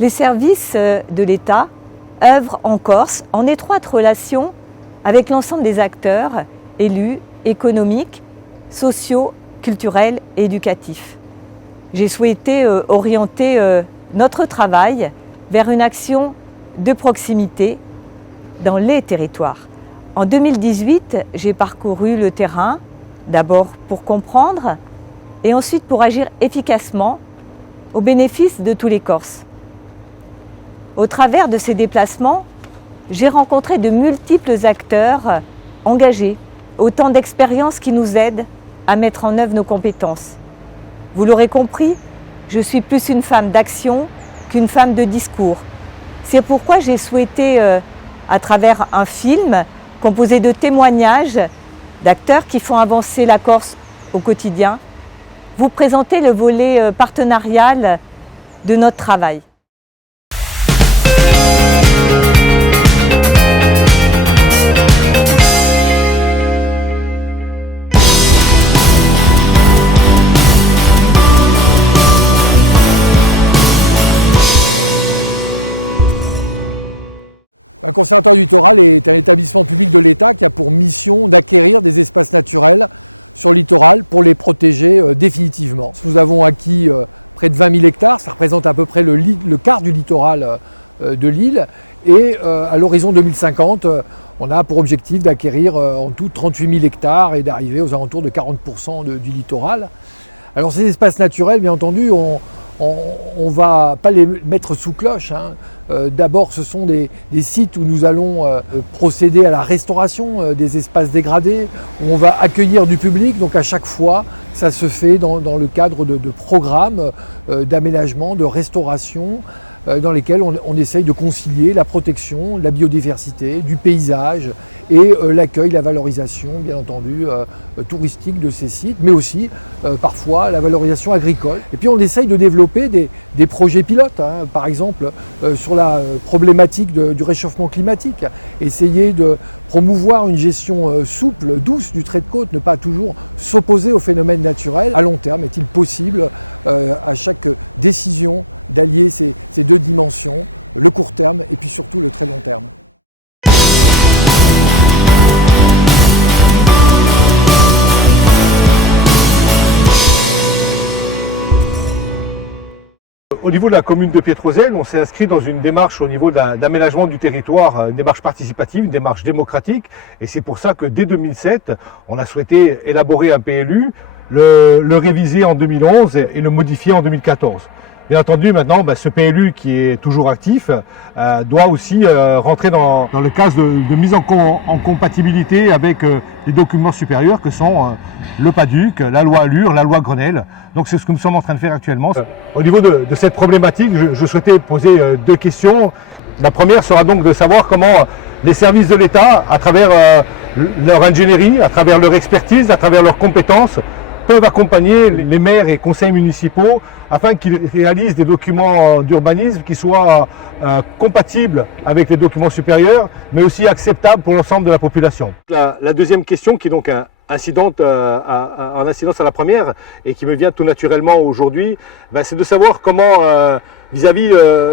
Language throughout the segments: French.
Les services de l'État œuvrent en Corse en étroite relation avec l'ensemble des acteurs, élus, économiques, sociaux, culturels et éducatifs. J'ai souhaité orienter notre travail vers une action de proximité dans les territoires. En 2018, j'ai parcouru le terrain, d'abord pour comprendre et ensuite pour agir efficacement au bénéfice de tous les Corses. Au travers de ces déplacements, j'ai rencontré de multiples acteurs engagés, autant d'expériences qui nous aident à mettre en œuvre nos compétences. Vous l'aurez compris, je suis plus une femme d'action qu'une femme de discours. C'est pourquoi j'ai souhaité, à travers un film composé de témoignages d'acteurs qui font avancer la Corse au quotidien, vous présenter le volet partenarial de notre travail. Un conservatoire du littoral est un établissement public de l'État qui a pour mission d'acquérir des espaces naturels sur le littoral pour les protéger définitivement. Nous avons acquis près de 20 000 hectares, ça représente à peu près le quart du littoral de l'île. Et à l'horizon 2050, on a pour objectif d'acquérir en tout 38 000 hectares et d'arriver aux alentours de 40% du littoral. Alors ces espaces naturels, bien entendu, on ne va pas les mettre sous cloche. D'abord, ce sont des sites où nous allons procéder à la restauration des espaces dégradés, où on va accueillir du public. Donc à chaque fois, ça se fait dans le cadre de programmes d'aménagement, de restauration, dans lesquels on essaye de concilier la protection, la biodiversité, du paysage et l'accueil, la valorisation, bien entendu, touristique de ces sites, mais aussi parfois la valorisation agricole. Et puis on essaye de développer des projets pilotes, par exemple sur la problématique du réchauffement climatique, essayer de promouvoir une gestion souple, douce du trait de côte, ne pas toujours s'opposer aux phénomènes naturels. À long terme, est-il possible à chaque décision d'allier ces deux dimensions, le court terme et puis surtout le très long terme? Au niveau de la commune de Pietrozelle, on s'est inscrit dans une démarche au niveau d'aménagement du territoire, une démarche participative, une démarche démocratique. Et c'est pour ça que dès 2007, on a souhaité élaborer un PLU, le réviser en 2011 et le modifier en 2014. Bien entendu, maintenant, ce PLU qui est toujours actif doit aussi rentrer dans le cadre de mise en compatibilité avec les documents supérieurs que sont le PADUC, la loi Allure, la loi Grenelle. Donc c'est ce que nous sommes en train de faire actuellement. Au niveau de cette problématique, je souhaitais poser deux questions. La première sera donc de savoir comment les services de l'État, à travers leur ingénierie, à travers leur expertise, à travers leurs compétences, peuvent accompagner les maires et conseils municipaux afin qu'ils réalisent des documents d'urbanisme qui soient compatibles avec les documents supérieurs, mais aussi acceptables pour l'ensemble de la population. La deuxième question, qui est donc en incidence à la première et qui me vient tout naturellement aujourd'hui, c'est de savoir comment, vis-à-vis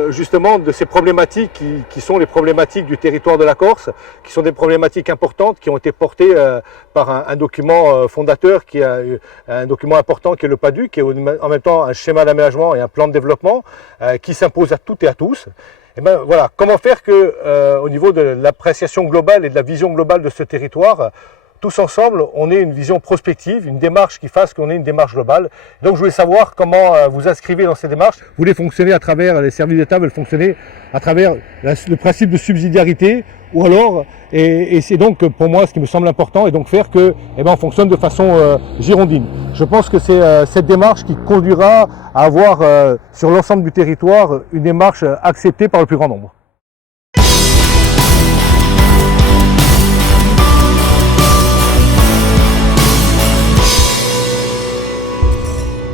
justement de ces problématiques qui sont les problématiques du territoire de la Corse, qui sont des problématiques importantes, qui ont été portées par un document fondateur, qui est un document important qui est le PADUC, qui est en même temps un schéma d'aménagement et un plan de développement qui s'impose à toutes et à tous. Et voilà, comment faire que au niveau de l'appréciation globale et de la vision globale de ce territoire, tous ensemble, on ait une vision prospective, une démarche qui fasse qu'on ait une démarche globale. Donc je voulais savoir comment vous inscrivez dans ces démarches. Vous voulez fonctionner à travers, les services d'État veulent fonctionner à travers le principe de subsidiarité, ou alors, et c'est donc pour moi ce qui me semble important, et donc faire que on fonctionne de façon girondine. Je pense que c'est cette démarche qui conduira à avoir sur l'ensemble du territoire une démarche acceptée par le plus grand nombre.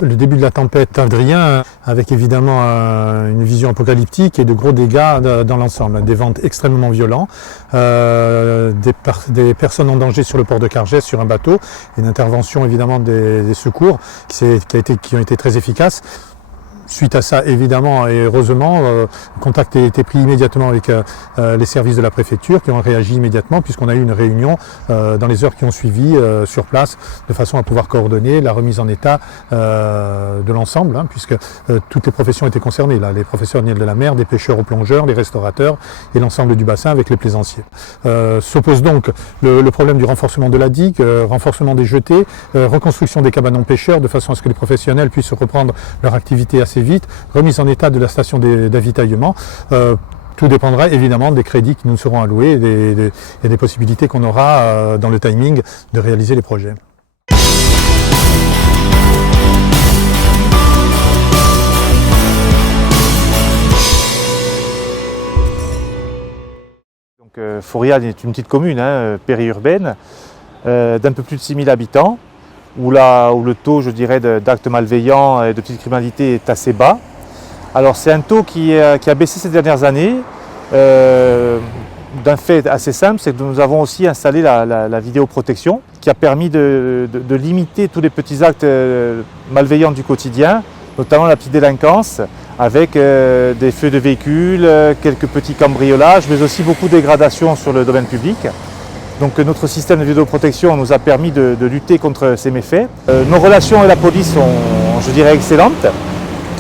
Le début de la tempête Adrien, avec évidemment une vision apocalyptique et de gros dégâts dans l'ensemble, des vents extrêmement violents, des personnes en danger sur le port de Cargès sur un bateau, une intervention évidemment des secours qui ont été très efficaces. Suite à ça, évidemment et heureusement, contact a été pris immédiatement avec les services de la préfecture qui ont réagi immédiatement puisqu'on a eu une réunion dans les heures qui ont suivi sur place de façon à pouvoir coordonner la remise en état de l'ensemble, puisque toutes les professions étaient concernées, là, les professionnels de la mer, des pêcheurs aux plongeurs, les restaurateurs et l'ensemble du bassin avec les plaisanciers. S'oppose donc le problème du renforcement de la digue, renforcement des jetées, reconstruction des cabanons pêcheurs de façon à ce que les professionnels puissent reprendre leur activité assez vite, remise en état de la station d'avitaillement. Tout dépendra évidemment des crédits qui nous seront alloués et des possibilités qu'on aura dans le timing de réaliser les projets. Fouriane est une petite commune périurbaine d'un peu plus de 6000 habitants où le taux, je dirais, d'actes malveillants et de petite criminalité est assez bas. Alors c'est un taux qui a baissé ces dernières années d'un fait assez simple, c'est que nous avons aussi installé la vidéoprotection qui a permis de limiter tous les petits actes malveillants du quotidien, notamment la petite délinquance, avec des feux de véhicules, quelques petits cambriolages, mais aussi beaucoup de dégradations sur le domaine public. Donc notre système de vidéoprotection nous a permis de lutter contre ces méfaits. Nos relations avec la police sont, je dirais, excellentes.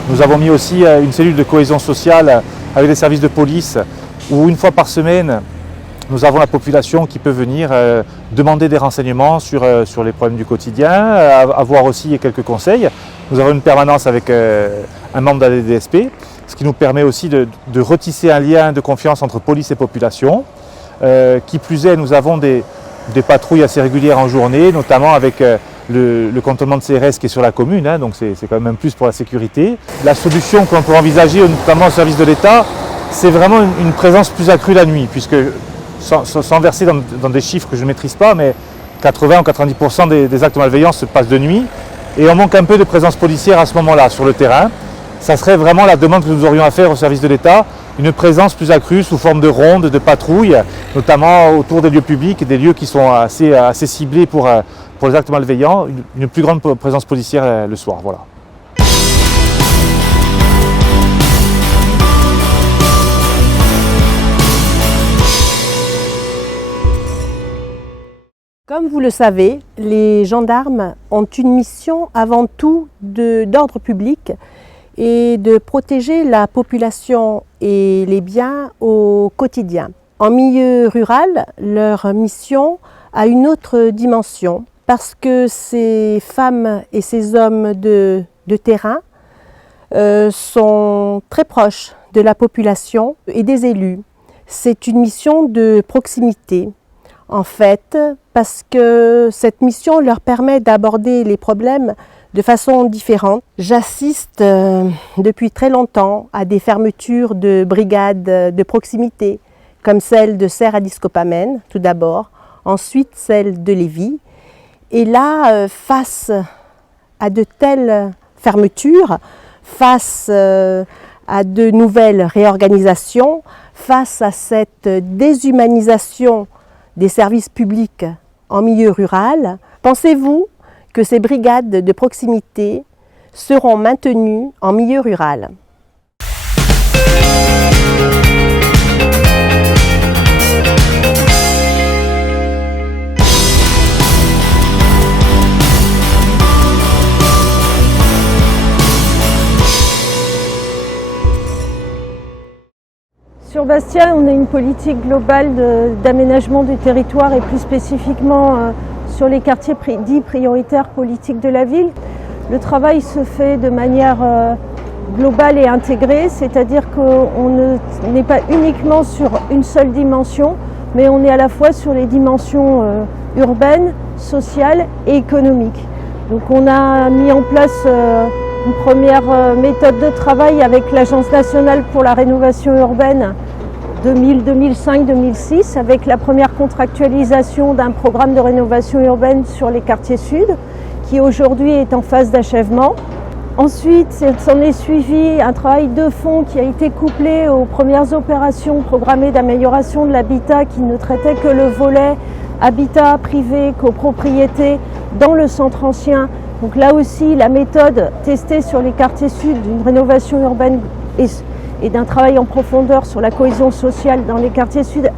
Nous avons mis aussi une cellule de cohésion sociale avec les services de police où une fois par semaine, nous avons la population qui peut venir demander des renseignements sur les problèmes du quotidien, avoir aussi quelques conseils. Nous avons une permanence avec un membre de la DDSP, ce qui nous permet aussi de retisser un lien de confiance entre police et population. Qui plus est, nous avons des patrouilles assez régulières en journée, notamment avec le cantonnement de CRS qui est sur la commune, donc c'est quand même un plus pour la sécurité. La solution qu'on peut envisager, notamment au service de l'État, c'est vraiment une présence plus accrue la nuit, puisque sans verser dans des chiffres que je ne maîtrise pas, mais 80 ou 90% des actes malveillants se passent de nuit, et on manque un peu de présence policière à ce moment-là sur le terrain. Ça serait vraiment la demande que nous aurions à faire au service de l'État, une présence plus accrue sous forme de rondes, de patrouilles, notamment autour des lieux publics, des lieux qui sont assez ciblés pour les actes malveillants, une plus grande présence policière le soir. Voilà. Comme vous le savez, les gendarmes ont une mission avant tout d'ordre public et de protéger la population et les biens au quotidien. En milieu rural, leur mission a une autre dimension parce que ces femmes et ces hommes de terrain sont très proches de la population et des élus. C'est une mission de proximité. En fait, parce que cette mission leur permet d'aborder les problèmes de façon différente. J'assiste depuis très longtemps à des fermetures de brigades de proximité, comme celle de Serres-à-Discopamène, tout d'abord, ensuite celle de Lévis. Et là, face à de telles fermetures, face à de nouvelles réorganisations, face à cette déshumanisation des services publics en milieu rural, pensez-vous que ces brigades de proximité seront maintenues en milieu rural? Sur Bastia, on a une politique globale d'aménagement du territoire et plus spécifiquement sur les quartiers dits prioritaires politiques de la ville. Le travail se fait de manière globale et intégrée, c'est-à-dire qu'on n'est pas uniquement sur une seule dimension, mais on est à la fois sur les dimensions urbaines, sociales et économiques. Donc on a mis en place une première méthode de travail avec l'Agence nationale pour la rénovation urbaine 2005-2006 avec la première contractualisation d'un programme de rénovation urbaine sur les quartiers sud qui aujourd'hui est en phase d'achèvement. Ensuite, s'en est suivi un travail de fond qui a été couplé aux premières opérations programmées d'amélioration de l'habitat qui ne traitait que le volet habitat privé, copropriété dans le centre ancien Donc là aussi, la méthode testée sur les quartiers sud d'une rénovation urbaine et d'un travail en profondeur sur la cohésion sociale dans les quartiers sud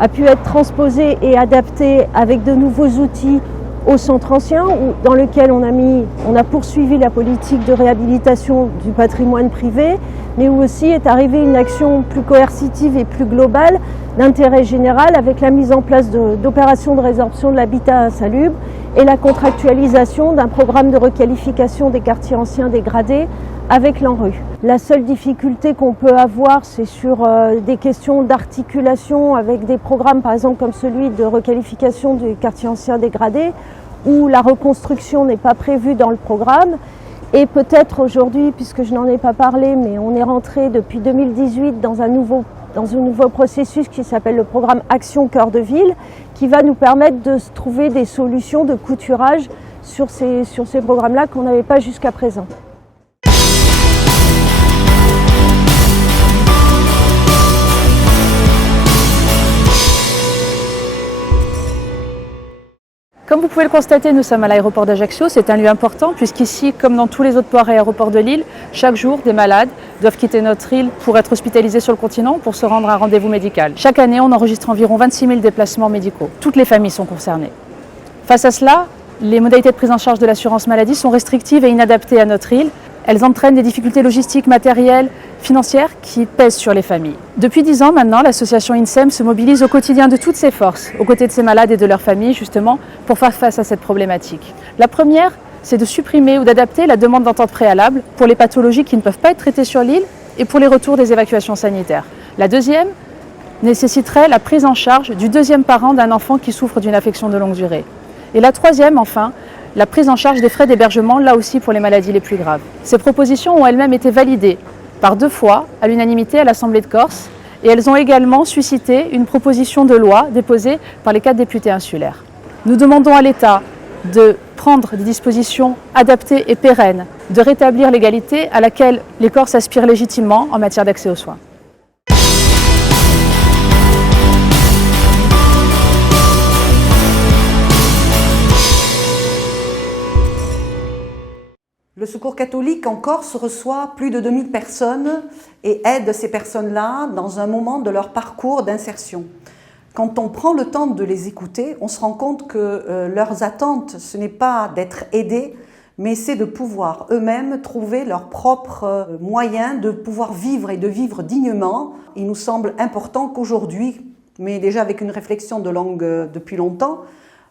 a pu être transposée et adaptée avec de nouveaux outils au centre ancien, dans lequel on a poursuivi la politique de réhabilitation du patrimoine privé, mais où aussi est arrivée une action plus coercitive et plus globale d'intérêt général avec la mise en place d'opérations de résorption de l'habitat insalubre et la contractualisation d'un programme de requalification des quartiers anciens dégradés avec l'ANRU. La seule difficulté qu'on peut avoir, c'est sur des questions d'articulation avec des programmes, par exemple comme celui de requalification du quartier ancien dégradé, où la reconstruction n'est pas prévue dans le programme. Et peut-être aujourd'hui, puisque je n'en ai pas parlé, mais on est rentré depuis 2018 dans un nouveau processus qui s'appelle le programme Action Cœur de Ville, qui va nous permettre de trouver des solutions de couturage sur ces programmes-là qu'on n'avait pas jusqu'à présent. Comme vous pouvez le constater, nous sommes à l'aéroport d'Ajaccio. C'est un lieu important puisqu'ici, comme dans tous les autres ports et aéroports de l'île, chaque jour, des malades doivent quitter notre île pour être hospitalisés sur le continent pour se rendre à un rendez-vous médical. Chaque année, on enregistre environ 26 000 déplacements médicaux. Toutes les familles sont concernées. Face à cela, les modalités de prise en charge de l'assurance maladie sont restrictives et inadaptées à notre île. Elles entraînent des difficultés logistiques, matérielles, financières qui pèsent sur les familles. Depuis 10 ans maintenant, l'association INSEM se mobilise au quotidien de toutes ses forces, aux côtés de ces malades et de leurs familles, justement, pour faire face à cette problématique. La première, c'est de supprimer ou d'adapter la demande d'entente préalable pour les pathologies qui ne peuvent pas être traitées sur l'île et pour les retours des évacuations sanitaires. La deuxième nécessiterait la prise en charge du deuxième parent d'un enfant qui souffre d'une affection de longue durée. Et la troisième, enfin, la prise en charge des frais d'hébergement, là aussi pour les maladies les plus graves. Ces propositions ont elles-mêmes été validées par 2 fois à l'unanimité à l'Assemblée de Corse et elles ont également suscité une proposition de loi déposée par les 4 députés insulaires. Nous demandons à l'État de prendre des dispositions adaptées et pérennes, de rétablir l'égalité à laquelle les Corses aspirent légitimement en matière d'accès aux soins. Le Secours catholique en Corse reçoit plus de 2000 personnes et aide ces personnes-là dans un moment de leur parcours d'insertion. Quand on prend le temps de les écouter, on se rend compte que leurs attentes, ce n'est pas d'être aidés, mais c'est de pouvoir eux-mêmes trouver leurs propres moyens de pouvoir vivre et de vivre dignement. Il nous semble important qu'aujourd'hui, mais déjà avec une réflexion de longue depuis longtemps,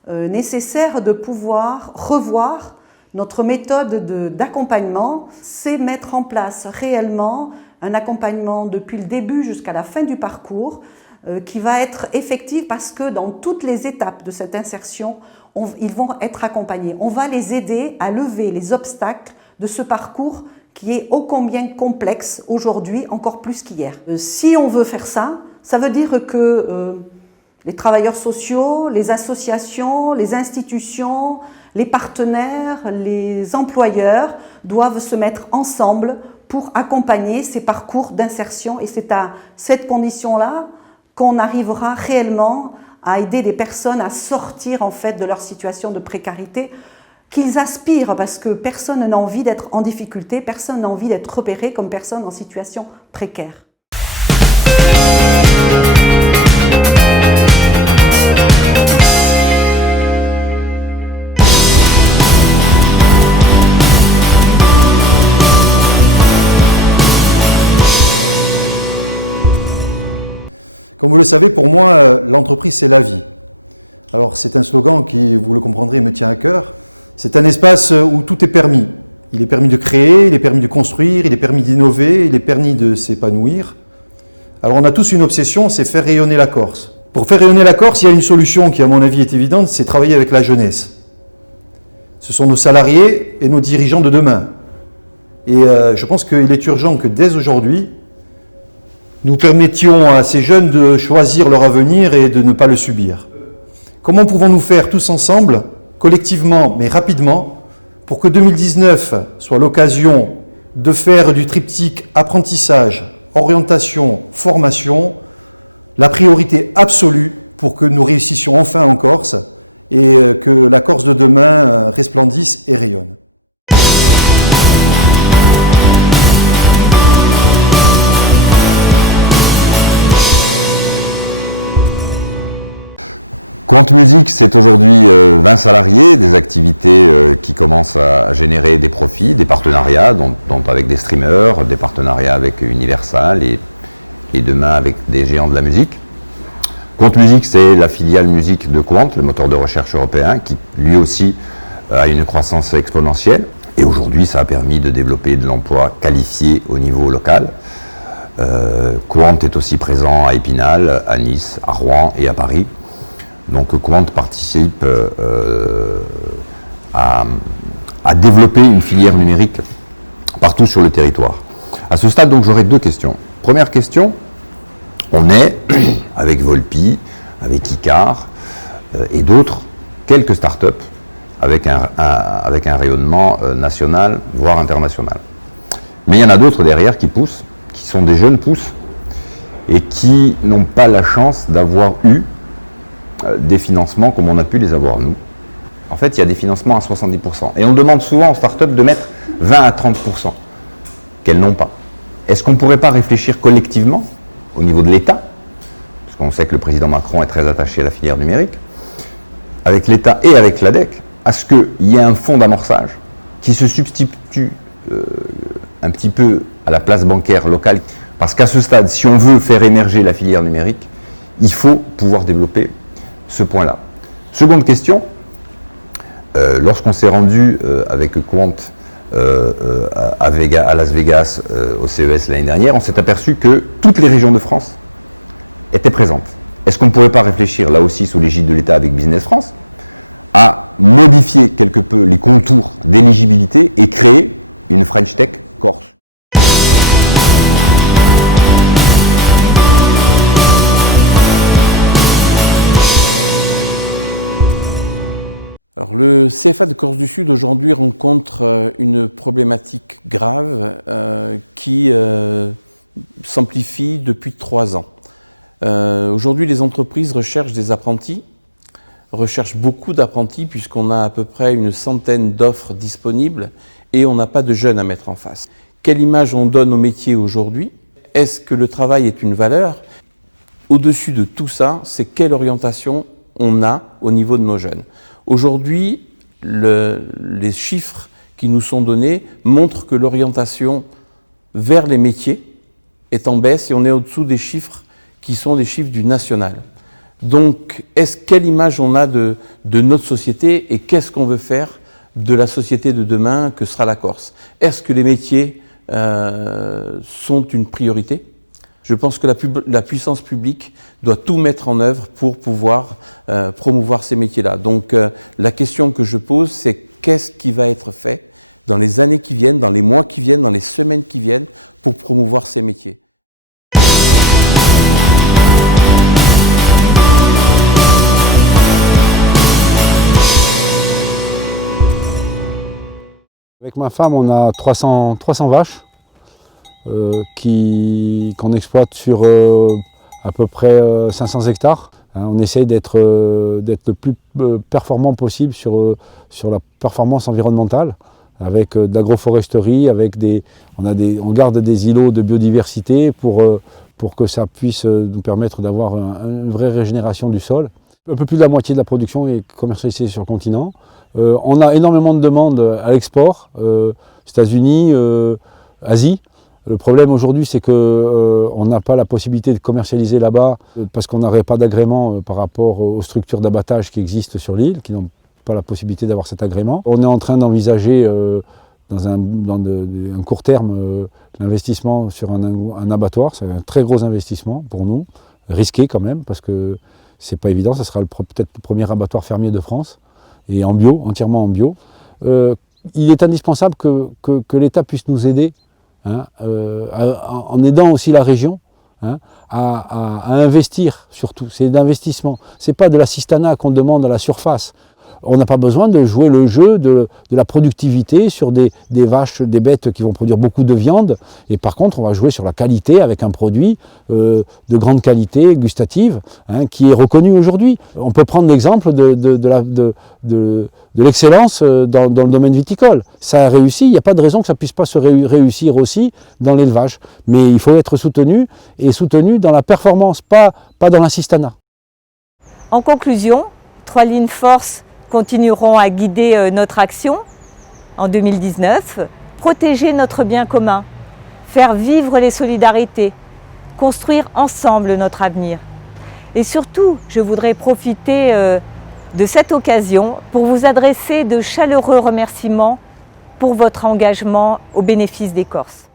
nécessaire de pouvoir revoir notre méthode d'accompagnement, c'est mettre en place réellement un accompagnement depuis le début jusqu'à la fin du parcours qui va être effectif parce que dans toutes les étapes de cette insertion, ils vont être accompagnés. On va les aider à lever les obstacles de ce parcours qui est ô combien complexe aujourd'hui, encore plus qu'hier. Si on veut faire ça, ça veut dire que les travailleurs sociaux, les associations, les institutions, les partenaires, les employeurs doivent se mettre ensemble pour accompagner ces parcours d'insertion. Et c'est à cette condition-là qu'on arrivera réellement à aider des personnes à sortir en fait de leur situation de précarité qu'ils aspirent, parce que personne n'a envie d'être en difficulté, personne n'a envie d'être repéré comme personne en situation précaire. Comme vous le savez, pour moi, l'entreprise, c'est la vie. Alors, c'est un slogan qui, vous le comprendrez, me tient à cœur. C'est un espace où tout est permis. Il est permis de créer, il est permis de construire, il est permis d'innover, il est permis de s'épanouir. Alors, on a tous une obsession, c'est faire rayonner la Corse. Pour faire rayonner la Corse, il y a une solution qui, à mon avis, est évidente, c'est travailler avec la jeunesse. Ce sont nos salariés et nos dirigeants de demain. Et je pense qu'il est urgent que dès aujourd'hui, nous permettions à ces jeunes de choisir leur avenir et de ne pas le subir. Comment pouvons-nous faire tous ensemble, collectivement mais rapidement, pour que 2019 soit l'occasion de faire du triptyque apprentissage, orientation, formation, la priorité absolue pour que nous réussissions enfin en Corse et que la Corse de demain resplendisse et rayonne. Quant Musique, c'est aujourd'hui 20 salariés, des activités qui commencent à générer des profits, des partenariats, dont avec des streamers, des partenariats avec Universal et demain avec des géants de la musique. Quant Musique, c'est la filiale musique de Quant, le moteur de recherche européen, qui lui aussi a une croissance exponentielle. Et aujourd'hui, ça a permis de développer de l'emploi qualifié au niveau local. Quant est aussi présent à Épinal, à Nice, à Rouen et à Paris. Donc Quant participe à développer une filière numérique partout sur le territoire. À ce stade, donc, j'aurais deux questions. Première question, on est, avec Volpi, avec Icar et d'autres, quelques startups avec un rayonnement national, voire international. Mais il y en a d'autres derrière qui poussent, qui sont des jeunes pousses et qui n'ont pas la chance d'avoir eu des financements comme on a pu les avoir nous. En fait, il y a des financements à 70%. Et on demande souvent aux startups de mettre 20 à 30% qu'elles n'ont pas. Est-ce qu'on ne pourrait pas réfléchir collectivement au niveau de l'État, parce qu'on sait que le président Macron est très attaché à la filière numérique, avec l'État et avec l'ADEC, à ce qu'il y ait un fonds d'amorçage qui se substitue un petit peu à la place bancaire locale. Parce qu'à ce stade, si on veut faire émerger la filière numérique, il faut pouvoir développer ce point-là. Seconde question, lorsqu'on s'est rendu avec Quant à Las Vegas au CES l'année dernière, on s'est aperçu que toutes les régions de France étaient présentes. Est-ce qu'on ne pourrait pas réfléchir, là aussi sous l'égide de l'État avec Business France, à modifier quelque peu les contours d'éligibilité et créer une French Tech Corse? Alors, le CFA de Corse du Sud aujourd'hui rencontre une problématique grave qui s'amplifie depuis 3 ans. Aujourd'hui, les entreprises recherchent des apprentis, recherchent beaucoup d'apprentis puisqu'on a à peu près une centaine d'offres disponibles et on n'a pas de jeunes à mettre en face. Quelle image on donne au métier aujourd'hui? Est-ce que le travail est une valeur? Au-dessus de tout ça, c'est quelle orientation on a au niveau de nos jeunes. Aujourd'hui, les chiffres qui nous sont donnés montrent que l'orientation vers les métiers est en baisse et on est au-dessous des chiffres qui sont des chiffres du national. Donc, quelle image on a de notre société et qu'est-ce qu'on veut faire de la société de demain que sera la Corse? Est-ce que les métiers sont une priorité? Je pense que la puissance publique doit tout mettre en œuvre pour pouvoir promouvoir ces métiers-là. Donc la question que je pose, c'est qu'est-ce qui va être fait dans les années qui viennent, dans les mois qui viennent, dans les semaines qui viennent pour promouvoir ces métiers. Avec ma femme, on a 300 vaches. Qu'on exploite sur à peu près 500 hectares. On essaye d'être le plus performant possible sur la performance environnementale, avec de l'agroforesterie, on garde des îlots de biodiversité pour que ça puisse nous permettre d'avoir une vraie régénération du sol. Un peu plus de la moitié de la production est commercialisée sur le continent. On a énormément de demandes à l'export, États-Unis, Asie. Le problème aujourd'hui, c'est qu'on n'a pas la possibilité de commercialiser là-bas parce qu'on n'aurait pas d'agrément par rapport aux structures d'abattage qui existent sur l'île, qui n'ont pas la possibilité d'avoir cet agrément. On est en train d'envisager dans un court terme l'investissement sur un abattoir. C'est un très gros investissement pour nous, risqué quand même, parce que c'est pas évident. Ce sera peut-être le premier abattoir fermier de France, et en bio, entièrement en bio. Il est indispensable que l'État puisse nous aider, en aidant aussi la région à investir surtout. C'est d'investissement. C'est pas de l'assistanat qu'on demande à la surface. On n'a pas besoin de jouer le jeu de la productivité sur des vaches, des bêtes qui vont produire beaucoup de viande. Et par contre, on va jouer sur la qualité avec un produit de grande qualité gustative qui est reconnu aujourd'hui. On peut prendre l'exemple de l'excellence dans le domaine viticole. Ça a réussi, il n'y a pas de raison que ça ne puisse pas se réussir aussi dans l'élevage. Mais il faut être soutenu, et soutenu dans la performance, pas dans l'assistanat. En conclusion, 3 lignes force continueront à guider notre action en 2019. Protéger notre bien commun, faire vivre les solidarités, construire ensemble notre avenir. Et surtout, je voudrais profiter de cette occasion pour vous adresser de chaleureux remerciements pour votre engagement au bénéfice des Corses.